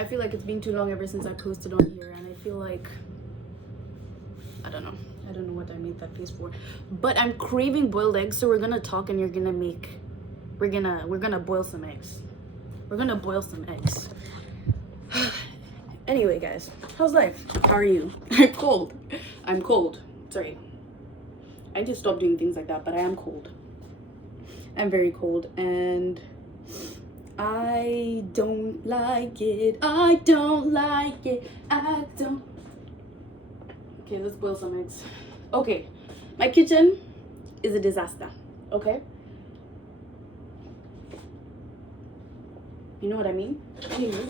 I feel like it's been too long ever since I posted on here, and I feel like I don't know what I made that face for, but I'm craving boiled eggs, so we're gonna talk and we're gonna boil some eggs. We're gonna boil some eggs. Anyway, guys, how's life? How are you? I'm cold. I'm cold. Sorry. I need to stop doing things like that, but I am cold. I'm very cold, and I don't like it. I don't like it. I don't. Okay, let's boil some eggs. Okay, my kitchen is a disaster. Okay? You know what I mean? Anyways.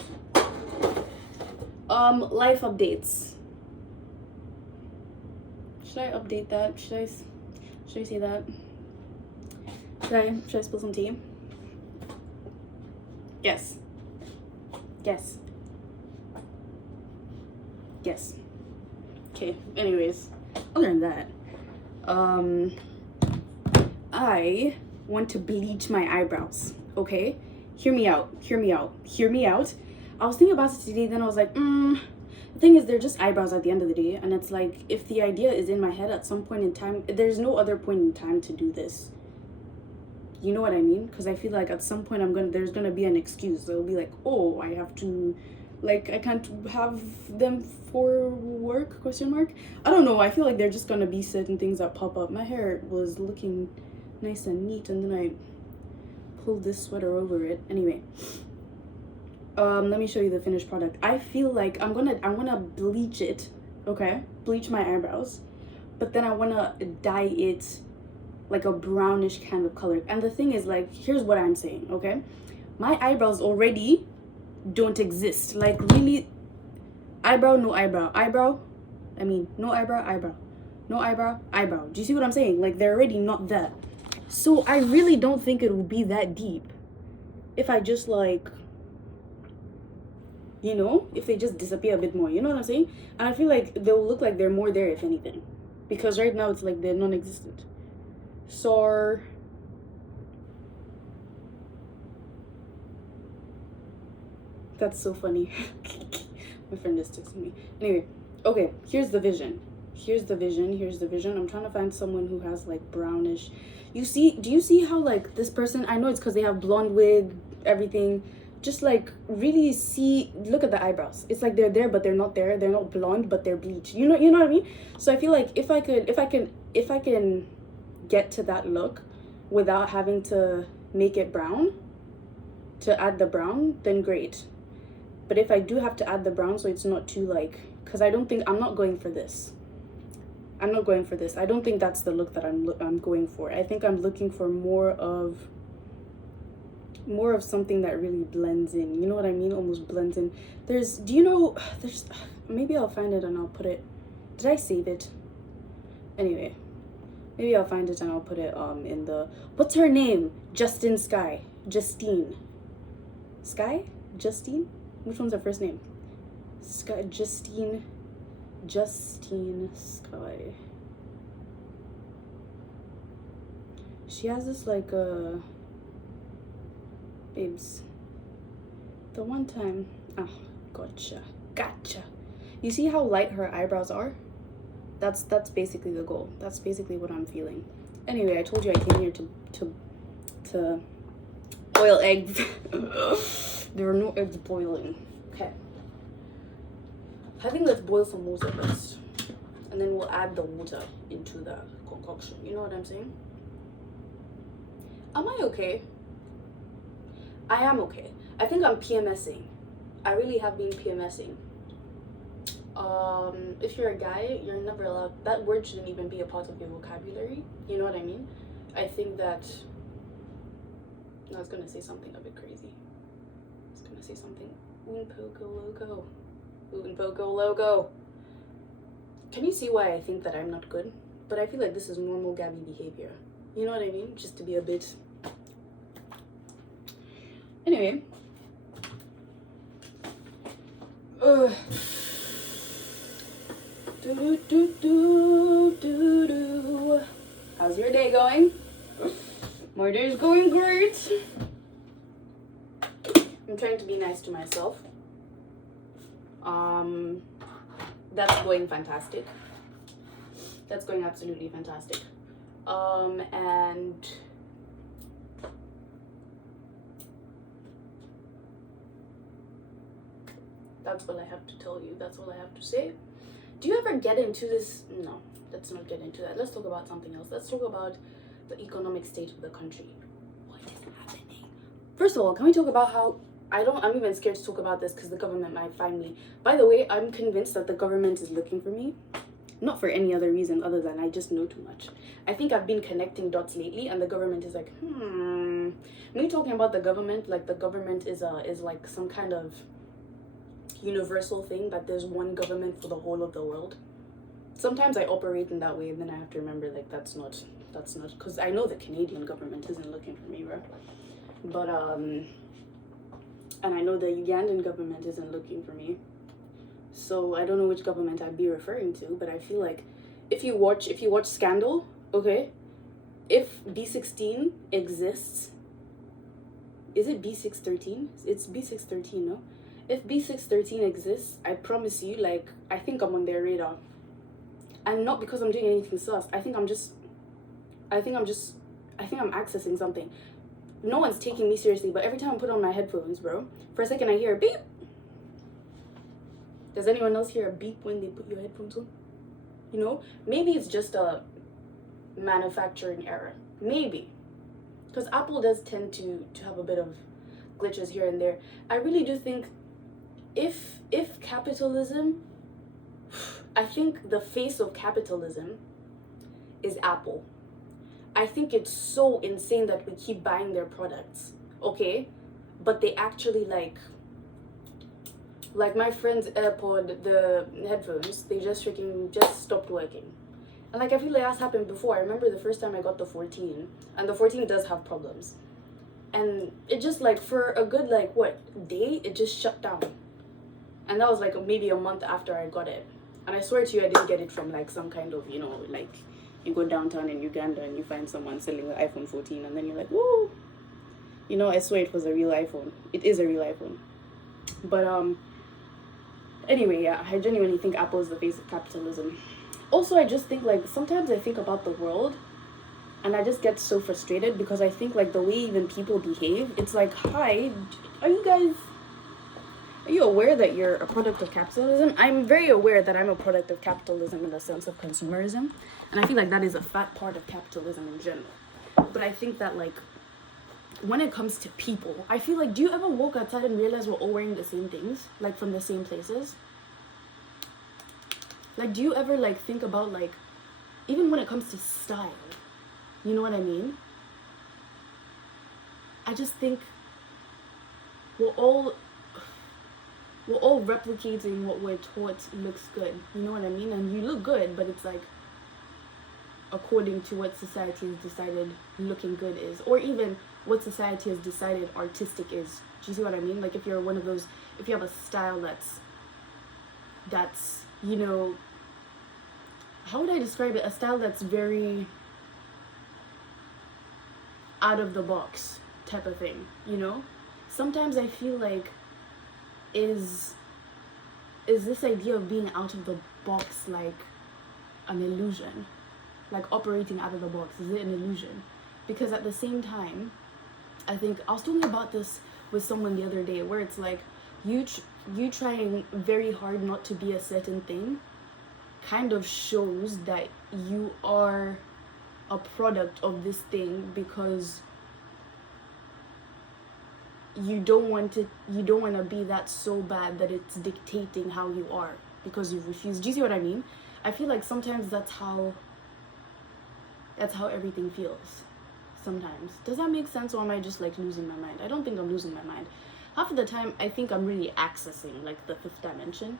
Life updates. Should I update that? Should I say that? Should I spill some tea? Yes. Yes. Yes. Okay, anyways, other than that, I want to bleach my eyebrows, okay? Hear me out. I was thinking about it today, then I was like, the thing is, they're just eyebrows at the end of the day, and it's like, if the idea is in my head at some point in time, there's no other point in time to do this. You know what I mean? Because I feel like at some point there's gonna be an excuse. It'll be like, oh, I have to, like, I can't have them for work, question mark. I don't know, I feel like there're just gonna be certain things that pop up. My hair was looking nice and neat, and then I pulled this sweater over it. Anyway, let me show you the finished product. I feel like I wanna bleach it, okay? Bleach my eyebrows, but then I wanna dye it like a brownish kind of color. And the thing is, like, here's what I'm saying, okay? My eyebrows already don't exist. Like, really, eyebrow, no eyebrow, eyebrow, I mean, no eyebrow, eyebrow, no eyebrow, eyebrow. Do you see what I'm saying? Like, they're already not there. So I really don't think it would be that deep if I just, like, you know, if they just disappear a bit more, you know what I'm saying? And I feel like they'll look like they're more there, if anything, because right now it's like they're non-existent. So that's so funny. My friend is texting me. Anyway, okay, here's the vision. I'm trying to find someone who has like brownish. Do you see how, like, this person, I know it's because they have blonde wig, everything, just like really look at the eyebrows. It's like they're there but they're not there. They're not blonde but they're bleached. You know what I mean? So I feel like if I can get to that look without having to make it brown, to add the brown, then great. But if I do have to add the brown, so it's not too, like, because I'm not going for this. I don't think that's the look that I'm going for. I think I'm looking for more of something that really blends in. You know what I mean? Almost blends in. Maybe I'll find it and I'll put it. Did I save it? Anyway, maybe I'll find it and I'll put it in the, what's her name? Justine Skye. Which one's her first name? Justine Skye. She has this, like, babes, the one time, gotcha. You see how light her eyebrows are? That's basically the goal. That's basically what I'm feeling. Anyway, I told you I came here to boil eggs. There are no eggs boiling. Okay, I think let's boil some water first, and then we'll add the water into the concoction. You know what I'm saying? Am I okay? I am okay. I think I'm PMSing. I really have been PMSing. If you're a guy, you're never allowed, that word shouldn't even be a part of your vocabulary. You know what I mean? I think that, I was gonna say something a bit crazy. I was gonna say something, un poco loco. Can you see why I think that I'm not good? But I feel like this is normal Gabby behavior. You know what I mean? Just to be a bit. Anyway. How's your day going? My day's going great. I'm trying to be nice to myself. Um, that's going fantastic. That's going absolutely fantastic. And that's all I have to tell you. That's all I have to say. Do you ever get into this? No, let's not get into that. Let's talk about something else. Let's talk about the economic state of the country. What is happening? First of all, can we talk about how I'm even scared to talk about this because the government might find me. By the way, I'm convinced that the government is looking for me. Not for any other reason other than I just know too much. I think I've been connecting dots lately, and the government is like, Me talking about the government, like the government is like some kind of universal thing, that there's one government for the whole of the world. Sometimes I operate in that way, and then I have to remember, like, that's not, because I know the Canadian government isn't looking for me, bro. But and I know the Ugandan government isn't looking for me. So I don't know which government I'd be referring to, but I feel like if you watch Scandal, okay, if B16 exists, is it B613? It's B613, no? If B613 exists, I promise you, like, I think I'm on their radar. And not because I'm doing anything sus. I think I'm accessing something. No one's taking me seriously, but every time I put on my headphones, bro, for a second I hear a beep. Does anyone else hear a beep when they put your headphones on? You know, maybe it's just a manufacturing error. Maybe. Because Apple does tend to have a bit of glitches here and there. I really do think if capitalism, I think the face of capitalism is Apple. I think it's so insane that we keep buying their products, okay? But they actually like my friend's AirPod, the headphones, they just stopped working. And like I feel like that's happened before. I remember the first time I got the 14, and the 14 does have problems. And it just like for a good day, it just shut down. And that was like maybe a month after I got it. And I swear to you, I didn't get it from like some kind of, like you go downtown in Uganda and you find someone selling the iPhone 14 and then you're like, woo! I swear it was a real iPhone. It is a real iPhone. But anyway, yeah, I genuinely think Apple is the face of capitalism. Also, I just think like sometimes I think about the world and I just get so frustrated because I think like the way even people behave, it's like, hi, are you aware that you're a product of capitalism? I'm very aware that I'm a product of capitalism in the sense of consumerism. And I feel like that is a fat part of capitalism in general. But I think that like, when it comes to people, I feel like, do you ever walk outside and realize we're all wearing the same things? Like from the same places? Like, do you ever like think about like, even when it comes to style, you know what I mean? I just think we're all replicating what we're taught looks good. You know what I mean? And you look good, but it's like according to what society has decided looking good is, or even what society has decided artistic is. Do you see what I mean? Like if you're one of those, if you have a style that's how would I describe it? A style that's very out of the box type of thing, Sometimes I feel like is this idea of being out of the box like an illusion? Like operating out of the box, is it an illusion? Because at the same time, I think I was talking about this with someone the other day, where it's like you trying very hard not to be a certain thing kind of shows that you are a product of this thing because you don't want to be that so bad that it's dictating how you are because you refuse. Do you see what I mean? I feel like sometimes that's how everything feels sometimes. Does that make sense, or am I just like losing my mind? I don't think I'm losing my mind. Half of the time I think I'm really accessing like the fifth dimension.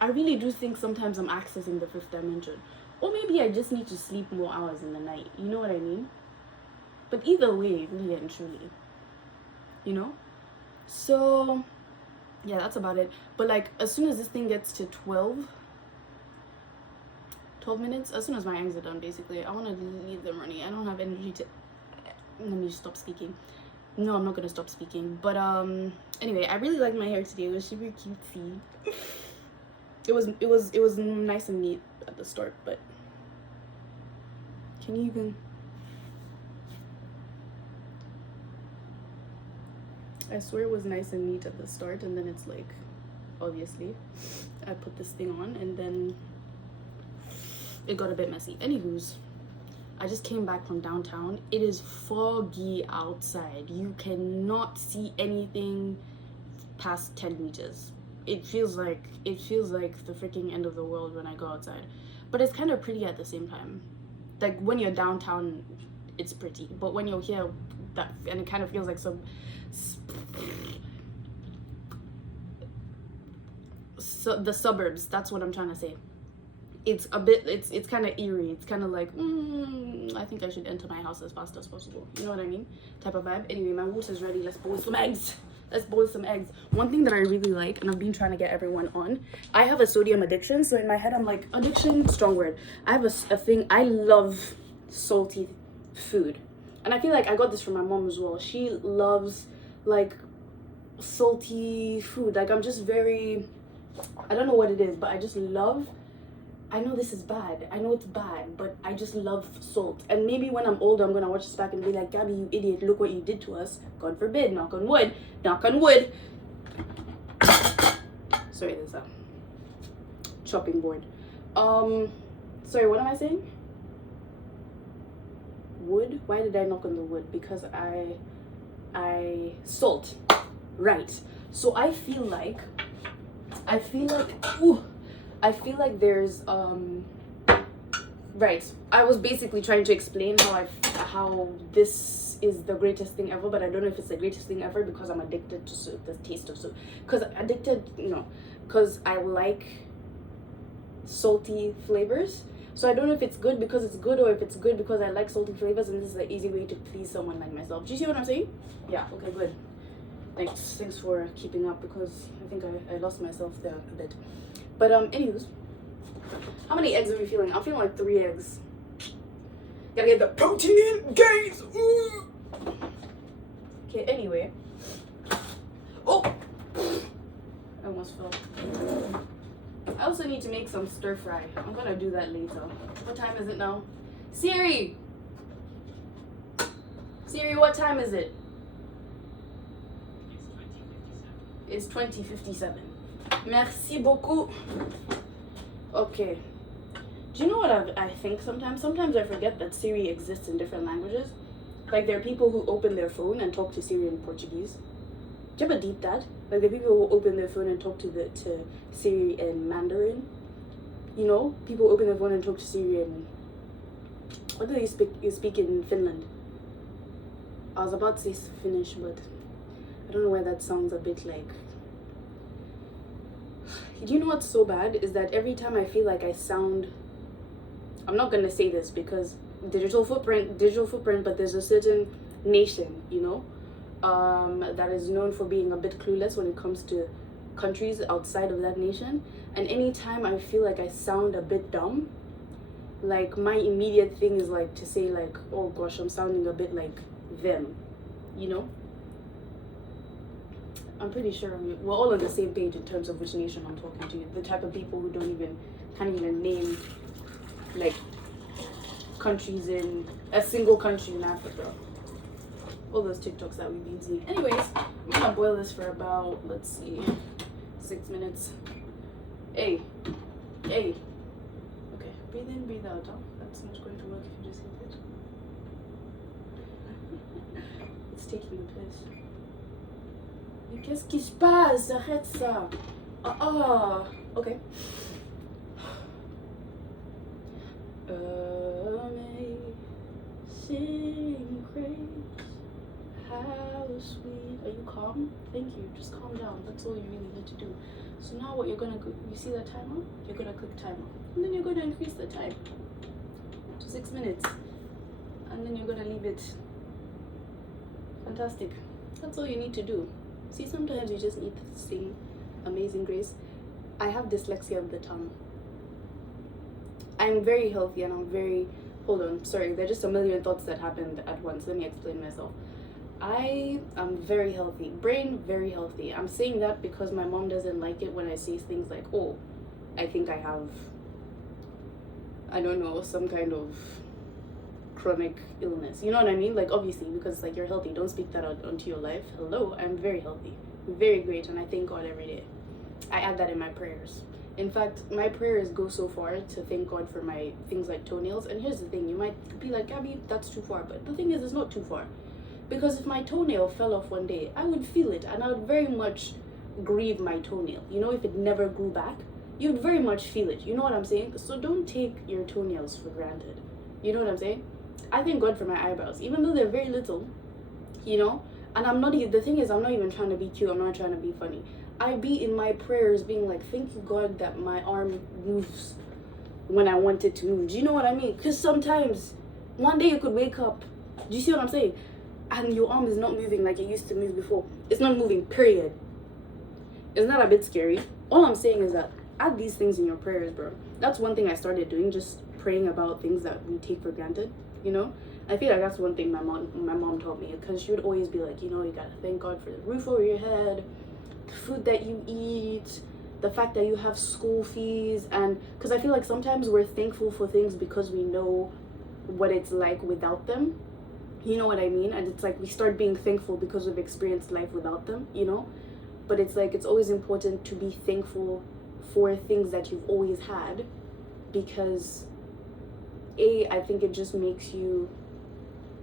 I really do think sometimes I'm accessing the fifth dimension, or maybe I just need to sleep more hours in the night, you know what I mean? But either way, really and truly, so yeah, that's about it. But like as soon as this thing gets to 12 minutes, as soon as my eggs are done, basically I want to leave them running. I don't have energy to, let me stop speaking. No, I'm not gonna stop speaking. But anyway, I really liked my hair today. It was super cutesy. It was nice and neat at the start, but can you even? I swear it was nice and neat at the start, and then it's like, obviously, I put this thing on, and then it got a bit messy. Anywho's, I just came back from downtown. It is foggy outside. You cannot see anything past 10 meters. It feels like the freaking end of the world when I go outside. But it's kind of pretty at the same time. Like when you're downtown, it's pretty. But when you're here, and it kind of feels like so the suburbs, that's what I'm trying to say. It's a bit, it's kind of eerie. It's kind of like, I think I should enter my house as fast as possible. You know what I mean? Type of vibe. Anyway, my water's ready. Let's boil some eggs. One thing that I really like, and I've been trying to get everyone on, I have a sodium addiction. So in my head, I'm like, addiction, strong word. I have a thing. I love salty food. And I feel like I got this from my mom as well. She loves like salty food. Like I'm just very, I don't know what it is, but I just love, I know this is bad. I know it's bad, but I just love salt. And maybe when I'm older, I'm going to watch this back and be like, Gabby, you idiot, look what you did to us. God forbid, knock on wood. Knock on wood. Sorry, there's a chopping board. Sorry, what am I saying? Wood? Why did I knock on the wood? Because salt. Right. So I feel like there's right. I was basically trying to explain how this is the greatest thing ever, but I don't know if it's the greatest thing ever because I'm addicted to soup, the taste of soup. Because I like salty flavors. So I don't know if it's good because it's good or if it's good because I like salty flavors, and this is an easy way to please someone like myself. Do you see what I'm saying? Yeah, okay, good. Thanks for keeping up, because I think I lost myself there a bit. But anyways, how many eggs are we feeling? I'm feeling like 3 eggs. Gotta get the protein in, guys. Okay, anyway. Oh, I almost fell. I also need to make some stir fry. I'm gonna do that later. What time is it now? Siri, what time is it? It's 20:57. Merci beaucoup. Okay. Do you know what I think sometimes? Sometimes I forget that Siri exists in different languages. Like there are people who open their phone and talk to Siri in Portuguese. Do you ever deep that? Like the people who open their phone and talk to Siri in Mandarin. You know, people open their phone and talk to Siri in, what do they speak in Finland? I was about to say Finnish, but I don't know why that sounds a bit like. Do you know what's so bad is that every time I feel like I sound, I'm not gonna say this because digital footprint, but there's a certain nation, you know, that is known for being a bit clueless when it comes to countries outside of that nation. And anytime I feel like I sound a bit dumb, like my immediate thing is like to say like, oh gosh, I'm sounding a bit like them, you know. I'm pretty sure we're all on the same page in terms of which nation I'm talking to. The type of people who can't even name like countries in a single country in Africa. All those TikToks that we've been seeing. Anyways, I'm gonna boil this for about, let's see, 6 minutes. Hey. Okay, breathe in, breathe out, huh? That's not going to work if you just hit it. It's taking the piss. Mais qu'est-ce qui se passe? Arrête ça. Okay. Amazing grace, how sweet. Are you calm? Thank you. Just calm down. That's all you really need to do. So now what you're gonna do, you see that timer? You're gonna click timer, and then you're gonna increase the time to 6 minutes, and then you're gonna leave it. Fantastic. That's all you need to do. See, sometimes you just need to sing Amazing Grace. I have dyslexia of the tongue. I'm very healthy and I'm very, hold on, sorry, there are just a million thoughts that happened at once. Let me explain myself. I am very healthy. Brain very healthy. I'm saying that because my mom doesn't like it when I say things like, oh, I think I have, I don't know, some kind of chronic illness. You know what I mean? Like, obviously, because like you're healthy. Don't speak that out onto your life. Hello, I'm very healthy. Very great, and I thank God every day. I add that in my prayers. In fact, my prayers go so far to thank God for my things like toenails. And here's the thing, you might be like, Gabby, that's too far. But the thing is, it's not too far. Because if my toenail fell off one day, I would feel it. And I would very much grieve my toenail. You know, if it never grew back, you'd very much feel it. You know what I'm saying? So don't take your toenails for granted. You know what I'm saying? I thank God for my eyebrows. Even though they're very little, you know? And I'm not, the thing is, I'm not even trying to be cute. I'm not trying to be funny. I be in my prayers being like, thank you God that my arm moves when I want it to move. Do you know what I mean? Because sometimes one day you could wake up, do you see what I'm saying? And your arm is not moving like it used to move before. It's not moving, period. Isn't that a bit scary? All I'm saying is that add these things in your prayers, bro. That's one thing I started doing, just praying about things that we take for granted, you know? I feel like that's one thing my mom taught me, because she would always be like, you know, you gotta thank God for the roof over your head, the food that you eat, the fact that you have school fees. And because I feel like sometimes we're thankful for things because we know what it's like without them, you know what I mean? And it's like we start being thankful because we've experienced life without them, you know? But it's like it's always important to be thankful for things that you've always had, because I think it just makes you,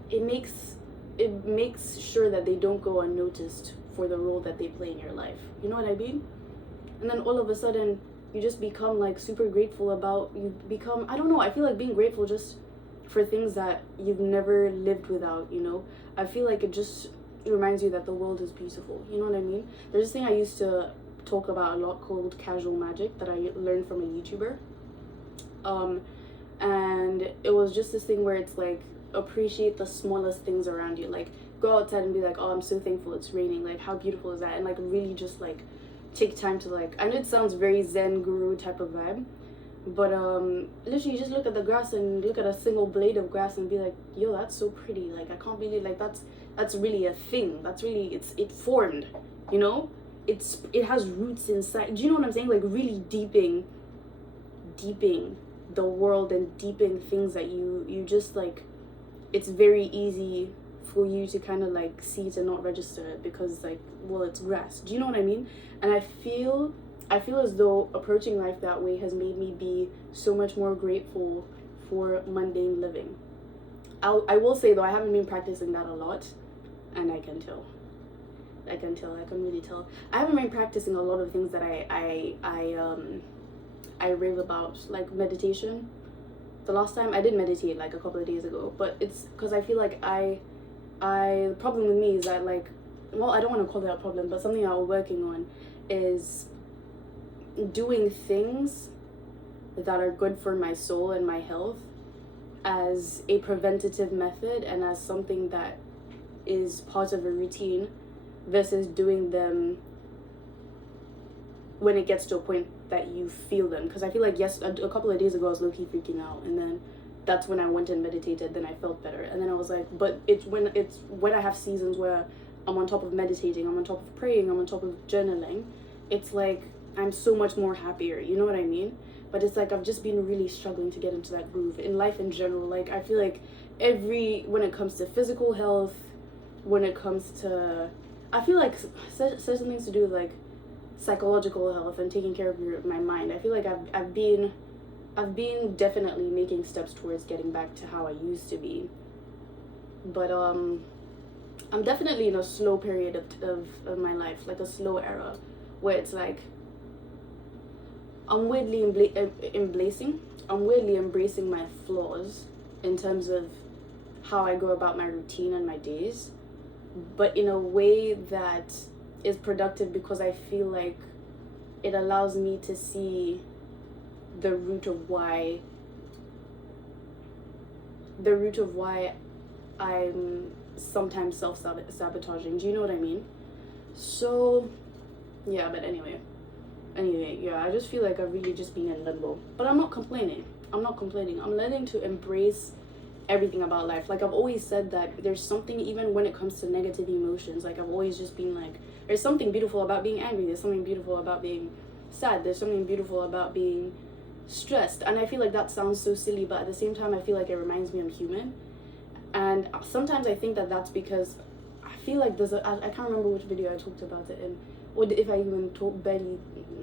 it makes sure that they don't go unnoticed for the role that they play in your life. You know what I mean? And then all of a sudden you just become like super grateful about, you become, I don't know, I feel like being grateful just for things that you've never lived without, you know? I feel like it just reminds you that the world is beautiful. You know what I mean? There's this thing I used to talk about a lot called casual magic that I learned from a YouTuber. And it was just this thing where it's like, appreciate the smallest things around you. Like, go outside and be like, oh, I'm so thankful it's raining. Like, how beautiful is that? And like really just like take time to like, I know it sounds very Zen guru type of vibe, but literally just look at the grass and look at a single blade of grass and be like, yo, that's so pretty. Like, I can't believe, like, that's really a thing. That's really, it formed, you know? It has roots inside. Do you know what I'm saying? Like, really deeping the world and deeping things that you just like, it's very easy for you to kind of like see it and not register it because like, well, it's grass. Do you know what I mean? And I feel as though approaching life that way has made me be so much more grateful for mundane living. I will say though, I haven't been practicing that a lot, and I can really tell. I haven't been practicing a lot of things that I rave about, like meditation. The last time I did meditate like a couple of days ago, but it's because I feel like the problem with me is that like, well, I don't want to call it a problem, but something I'm working on is doing things that are good for my soul and my health as a preventative method and as something that is part of a routine versus doing them when it gets to a point that you feel them. Because I feel like, yes, a couple of days ago I was low-key freaking out, and then that's when I went and meditated, then I felt better. And then I was like, but it's when I have seasons where I'm on top of meditating, I'm on top of praying, I'm on top of journaling, it's like I'm so much more happier, you know what I mean? But it's like I've just been really struggling to get into that groove in life in general. Like, I feel like when it comes to physical health, when it comes to, I feel like certain things to do with like psychological health and taking care of my mind, I feel like I've been definitely making steps towards getting back to how I used to be. But I'm definitely in a slow period of my life, like a slow era, where it's like I'm weirdly embracing my flaws in terms of how I go about my routine and my days, but in a way that is productive, because I feel like it allows me to see the root of why I'm sometimes self-sabotaging. Do you know what I mean? So yeah, but anyway, yeah, I just feel like I've really just been in limbo, but I'm not complaining. I'm learning to embrace everything about life. Like I've always said that there's something, even when it comes to negative emotions, like I've always just been like, there's something beautiful about being angry, there's something beautiful about being sad, there's something beautiful about being stressed. And I feel like that sounds so silly, but at the same time I feel like it reminds me I'm human. And sometimes I think that that's because I feel like I can't remember which video I talked about it in, or if I even barely,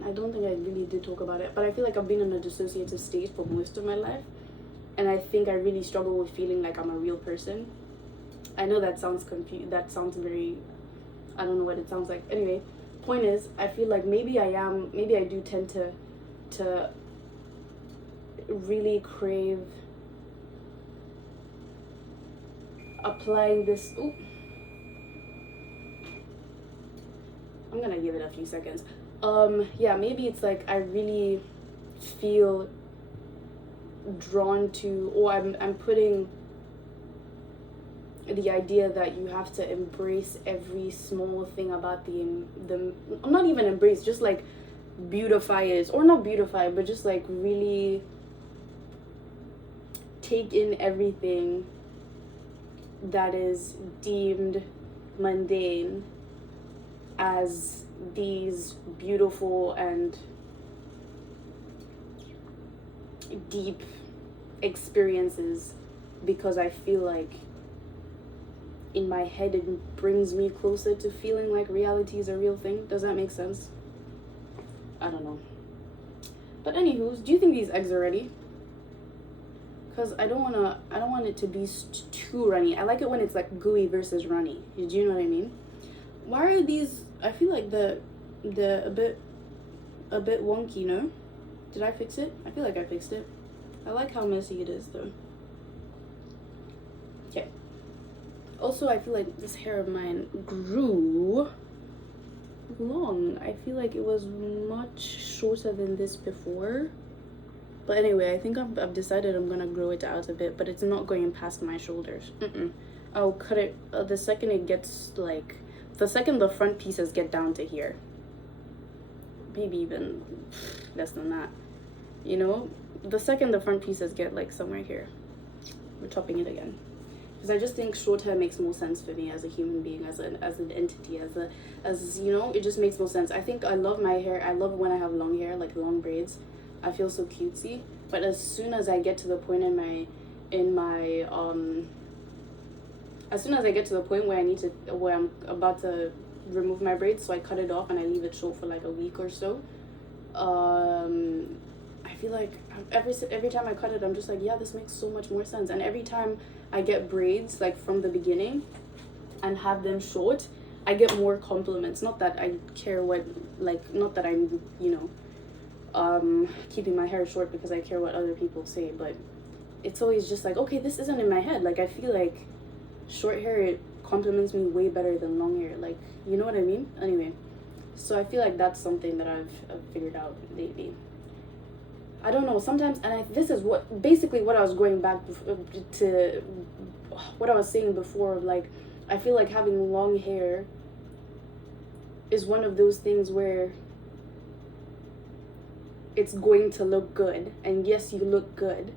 I don't think I really did talk about it, but I feel like I've been in a dissociative state for most of my life. And I think I really struggle with feeling like I'm a real person. I know that sounds that sounds very, I don't know what it sounds like. Anyway, point is, I feel like maybe I do tend to really crave applying this. Ooh, I'm gonna give it a few seconds. Yeah, maybe it's like I really feel drawn to, or I'm putting the idea that you have to embrace every small thing about the not even embrace, just like beautify it, or not beautify, but just like really take in everything that is deemed mundane as these beautiful and deep experiences, because I feel like in my head it brings me closer to feeling like reality is a real thing. Does that make sense? I don't know. But anywho, do you think these eggs are ready? Because I don't want it to be too runny. I like it when it's like gooey versus runny. Do you know what I mean? Why are these, I feel like the a bit wonky, no? Did I fix it? I feel like I fixed it. I like how messy it is though. Okay. Also, I feel like this hair of mine grew long. I feel like it was much shorter than this before. But anyway, I think I've decided I'm gonna grow it out a bit, but it's not going past my shoulders. I'll cut it the second it gets like, the second the front pieces get down to here. Maybe even less than that. You know, the second the front pieces get like somewhere here, we're topping it again. Because I just think short hair makes more sense for me as a human being, as an entity, as you know, it just makes more sense. I think I love my hair. I love when I have long hair, like long braids. I feel so cutesy. But as soon as I get to the point as soon as I get to the point where where I'm about to remove my braids, so I cut it off and I leave it short for like a week or so. I feel like every time I cut it, I'm just like, yeah, this makes so much more sense. And every time I get braids like from the beginning and have them short, I get more compliments. Not that I care what, like, not that I'm, you know, keeping my hair short because I care what other people say, but it's always just like, okay, this isn't in my head. Like, I feel like short hair, it compliments me way better than long hair. Like, you know what I mean? Anyway, so I feel like that's something that I've figured out lately. I don't know, sometimes, and this is basically what I was going back to, what I was saying before, like, I feel like having long hair is one of those things where it's going to look good, and yes, you look good,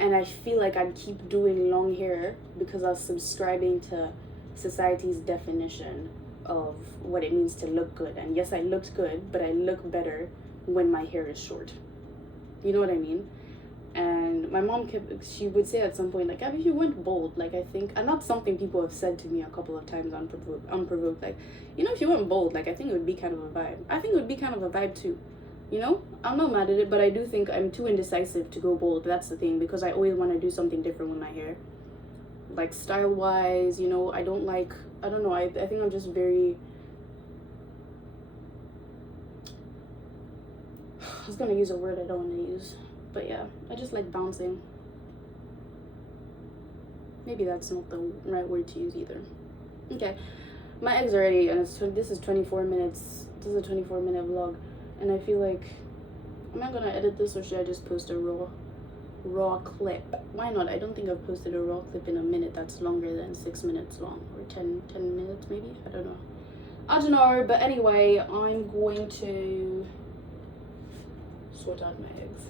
and I feel like I'd keep doing long hair because I was subscribing to society's definition of what it means to look good. And yes, I looked good, but I look better when my hair is short. You know what I mean? And my mom she would say at some point, like, if you went bald, like, I think, and that's something people have said to me a couple of times unprovoked, like, you know, if you went bald, like, I think it would be kind of a vibe. I think it would be kind of a vibe too. You know, I'm not mad at it, but I do think I'm too indecisive to go bold. That's the thing, because I always want to do something different with my hair. Like, style-wise, you know, I don't know, I think I'm just very, I was gonna use a word I don't want to use, but yeah, I just like bouncing. Maybe that's not the right word to use either. Okay, my eggs are ready, and this is 24 minutes. This is a 24-minute vlog, and I feel like, am I gonna edit this, or should I just post a raw clip? Why not? I don't think I've posted a raw clip in a minute that's longer than 6 minutes long, or 10 minutes maybe. I don't know, but anyway, I'm going to sort out my eggs.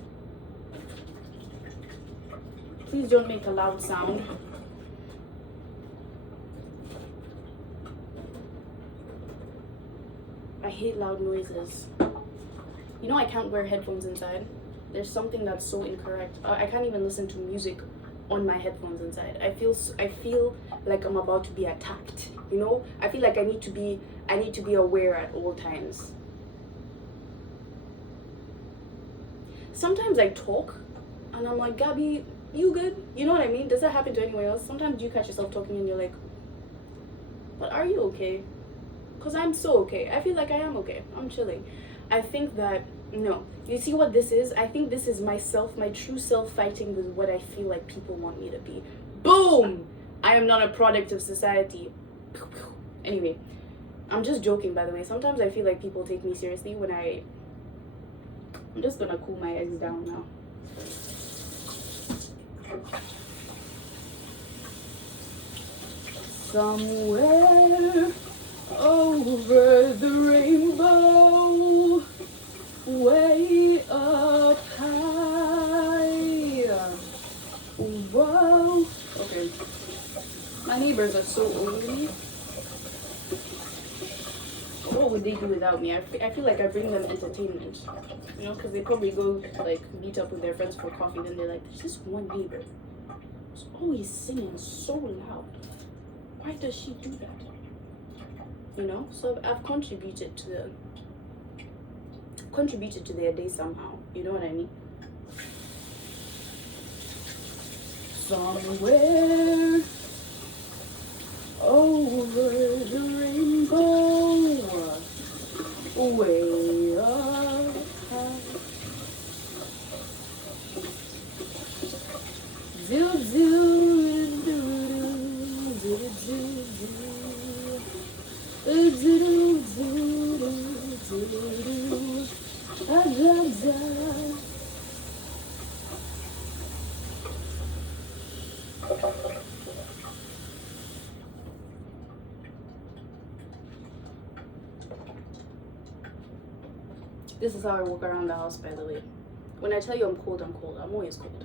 Please don't make a loud sound. I hate loud noises. You know I can't wear headphones inside. There's something that's so incorrect. I can't even listen to music on my headphones inside. I feel like I'm about to be attacked. You know? I feel like I need to be aware at all times. Sometimes I talk and I'm like, Gabby, you good? You know what I mean? Does that happen to anyone else? Sometimes you catch yourself talking and you're like, but are you okay? Because I'm so okay. I feel like I am okay. I'm chilling. I think that, no. You see what this is? I think this is myself, my true self fighting with what I feel like people want me to be. Boom! I am not a product of society. Anyway, I'm just joking, by the way. Sometimes I feel like people take me seriously when I'm just gonna cool my eggs down now. Somewhere over the rainbow, way up high. Whoa. Okay. My neighbors are so ugly. What would they do without me? I feel like I bring them entertainment, you know, because they probably go like meet up with their friends for coffee. Then they're like, there's this one neighbor who's always singing so loud. Why does she do that? You know, so I've contributed to their day somehow. You know what I mean? Somewhere over the rainbow, way up high. Do do do do do do do do do. This is how I walk around the house, by the way. When I tell you I'm cold, I'm cold. I'm always cold.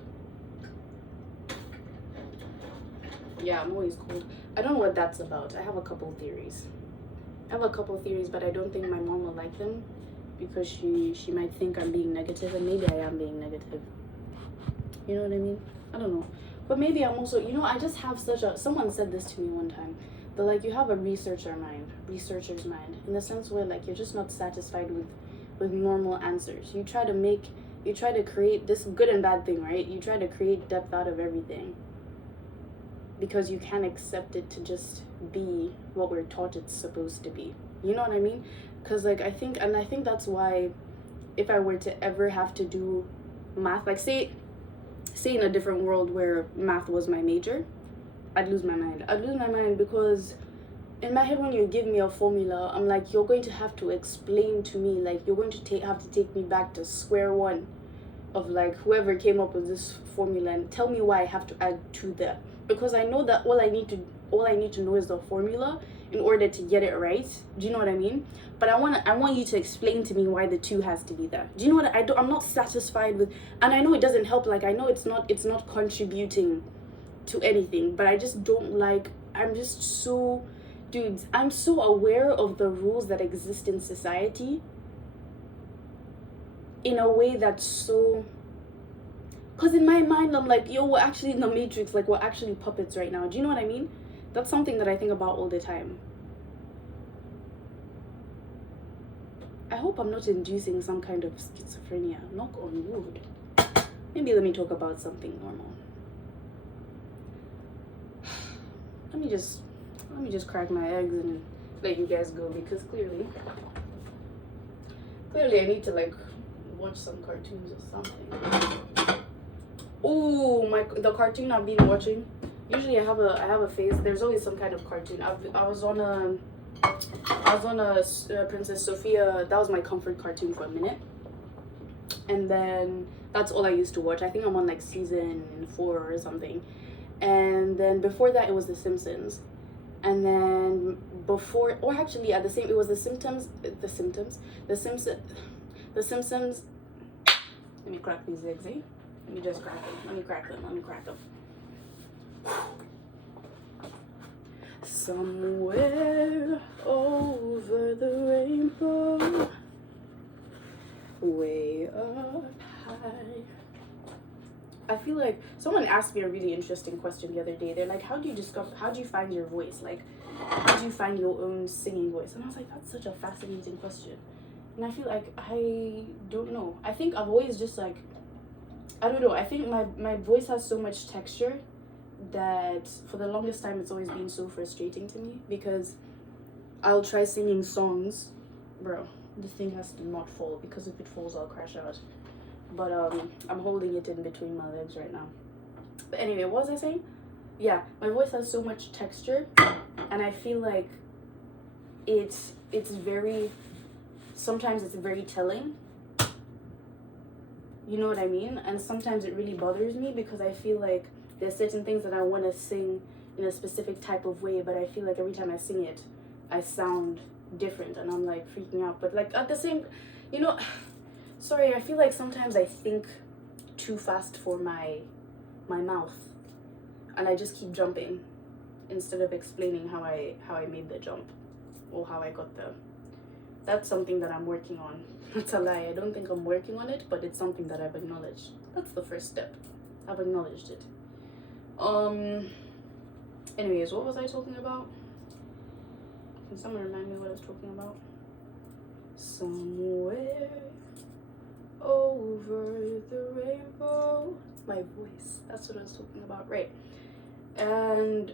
Yeah, I'm always cold. I don't know what that's about. I have a couple theories. But I don't think my mom will like them because she might think I'm being negative, and maybe I am being negative. You know what I mean? I don't know. But maybe I'm also, you know, I just have someone said this to me one time. But like, you have a researcher's mind, in the sense where like you're just not satisfied with normal answers. You try to create this good and bad thing, right? You try to create depth out of everything because you can't accept it to just be what we're taught it's supposed to be. You know what I mean? Because like I think that's why if I were to ever have to do math, like say in a different world where math was my major, I'd lose my mind because in my head, when you give me a formula, I'm like, you're going to have to explain to me, like you're going to have to take me back to square one of like whoever came up with this formula and tell me why I have to add 2 there, because I know that all I need to know is the formula in order to get it right. Do you know what I mean? But I want you to explain to me why the 2 has to be there. Do you know what I'm not satisfied with, and I know it doesn't help. Like I know it's not contributing to anything, but I just don't like. I'm just so. Dudes, I'm so aware of the rules that exist in society in a way that's so... Because in my mind, I'm like, yo, we're actually in the Matrix. Like, we're actually puppets right now. Do you know what I mean? That's something that I think about all the time. I hope I'm not inducing some kind of schizophrenia. Knock on wood. Maybe let me talk about something normal. Let me just crack my eggs and let you guys go, because clearly I need to like watch some cartoons or something. Oh, the cartoon I've been watching. Usually I have a phase. There's always some kind of cartoon. I was on a Princess Sophia. That was my comfort cartoon for a minute, and then that's all I used to watch. I think I'm on like season 4 or something, and then before that it was The Simpsons. And then before, or actually at the same, it was The Simpsons. Let me crack these eggs, eh? Let me just crack them. Let me crack them. Let me crack them. Somewhere over the rainbow, way up high. I feel like someone asked me a really interesting question the other day. They're like, how do you find your voice? Like, how do you find your own singing voice? And I was like, that's such a fascinating question. And I feel like I don't know. I think I've always just like, I don't know. I think my voice has so much texture that for the longest time it's always been so frustrating to me, because I'll try singing songs. Bro, this thing has to not fall, because if it falls I'll crash out. But I'm holding it in between my legs right now. But anyway, what was I saying? Yeah, my voice has so much texture, and I feel like it's very, sometimes it's very telling. You know what I mean? And sometimes it really bothers me, because I feel like there's certain things that I want to sing in a specific type of way, but I feel like every time I sing it, I sound different, and I'm like freaking out. But like at the same, you know, sorry, I feel like sometimes I think too fast for my mouth, and I just keep jumping instead of explaining how I made the jump, or how I got there. That's something that I'm working on. That's a lie. I don't think I'm working on it, but it's something that I've acknowledged. That's the first step. I've acknowledged it. Anyways, what was I talking about? Can someone remind me what I was talking about? Somewhere over the rainbow. My voice. That's what I was talking about. Right. And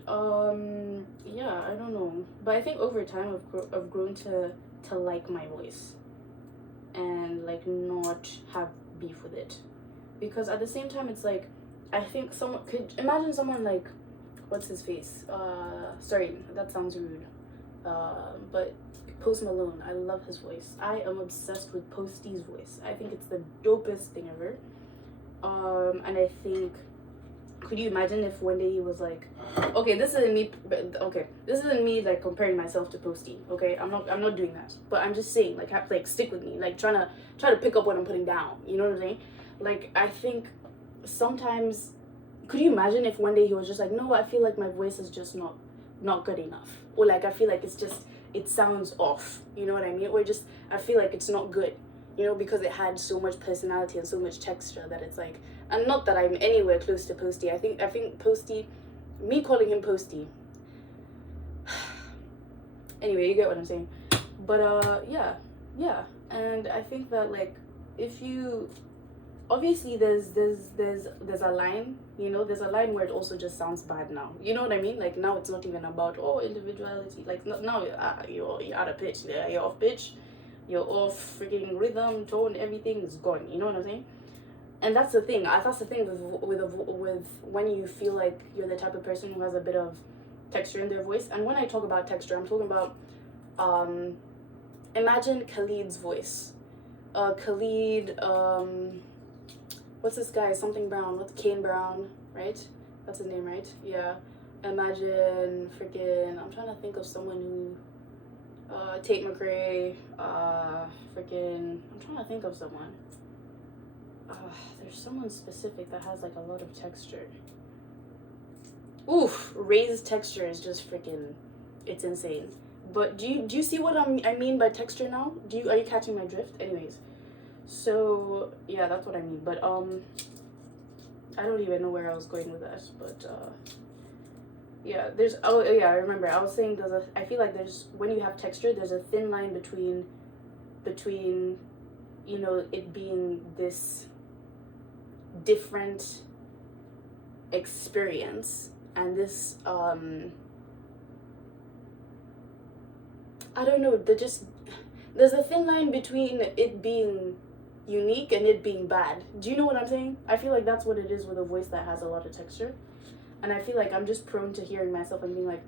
yeah, I don't know. But I think over time I've grown to like my voice, and like not have beef with it, because at the same time it's like, I think someone could imagine someone like, what's his face, sorry, that sounds rude, but Post Malone. I love his voice. I am obsessed with Posty's voice. I think it's the dopest thing ever. And I think, could you imagine if one day he was like, okay, this isn't me like comparing myself to Posty, okay? I'm not doing that. But I'm just saying, like stick with me, like try to pick up what I'm putting down. You know what I'm saying? Like, I think sometimes, could you imagine if one day he was just like, no, I feel like my voice is just not good enough, or like I feel like it sounds off, you know what I mean? Or just I feel like it's not good, you know, because it had so much personality and so much texture that it's like, and not that I'm anywhere close to Posty. I think Posty, me calling him Posty, anyway, you get what I'm saying. But yeah, and I think that, like, if you, obviously there's a line, you know, there's a line where it also just sounds bad now, you know what I mean? Like, now it's not even about, oh, individuality, like now you're out of pitch, you're off pitch, you're off freaking rhythm, tone, everything is gone, you know what I'm saying? And that's the thing. That's the thing with when you feel like you're the type of person who has a bit of texture in their voice. And when I talk about texture, I'm talking about, imagine Khalid's voice. Khalid, what's this guy? Something Brown. What's Kane Brown, right? That's his name, right? Yeah. Imagine freaking, I'm trying to think of someone who, Tate McRae, I'm trying to think of someone. There's someone specific that has like a lot of texture. Oof, Ray's texture is just freaking, it's insane. But do you see what I mean by texture now? Are you catching my drift? Anyways, so yeah, that's what I mean. But I don't even know where I was going with that. But yeah, I remember. I was saying I feel like when you have texture, there's a thin line between, you know, it being this different experience and this I don't know, there's a thin line between it being unique and it being bad. Do you know what I'm saying? I feel like that's what it is with a voice that has a lot of texture, and I feel like I'm just prone to hearing myself and being like,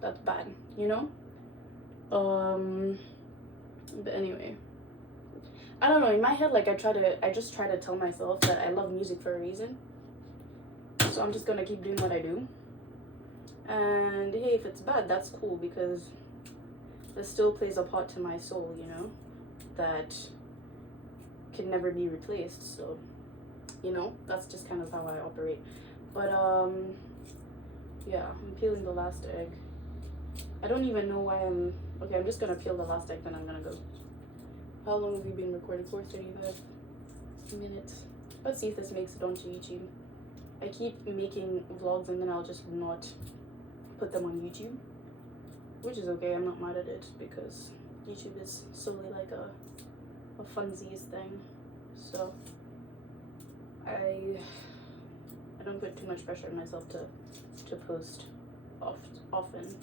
that's bad, you know? But anyway, I don't know, in my head, like, I just try to tell myself that I love music for a reason. So I'm just gonna keep doing what I do. And hey, if it's bad, that's cool, because this still plays a part to my soul, you know, that can never be replaced. So You know, that's just kind of how I operate. But yeah, I'm peeling the last egg. I don't even know why I'm okay. I'm just gonna peel the last egg, then I'm gonna go. How long have we been recording for? 35 minutes. Let's see if this makes it onto YouTube. I keep making vlogs and then I'll just not put them on YouTube, which is okay. I'm not mad at it because YouTube is solely like a funsies thing. So I don't put too much pressure on myself to post often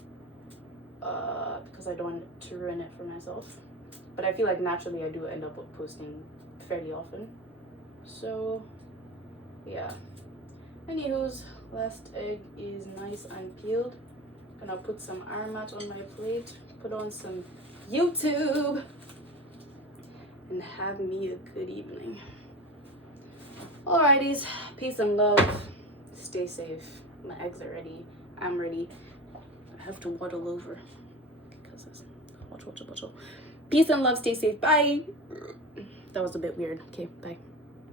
because I don't want to ruin it for myself. But I feel like naturally I do end up posting fairly often. So yeah. Anywho's, last egg is nice and peeled. Gonna put some aromat on my plate, put on some YouTube, and have me a good evening. Alrighties, peace and love. Stay safe. My eggs are ready. I'm ready. I have to waddle over because it's waddle. Peace and love. Stay safe. Bye. That was a bit weird. Okay, bye.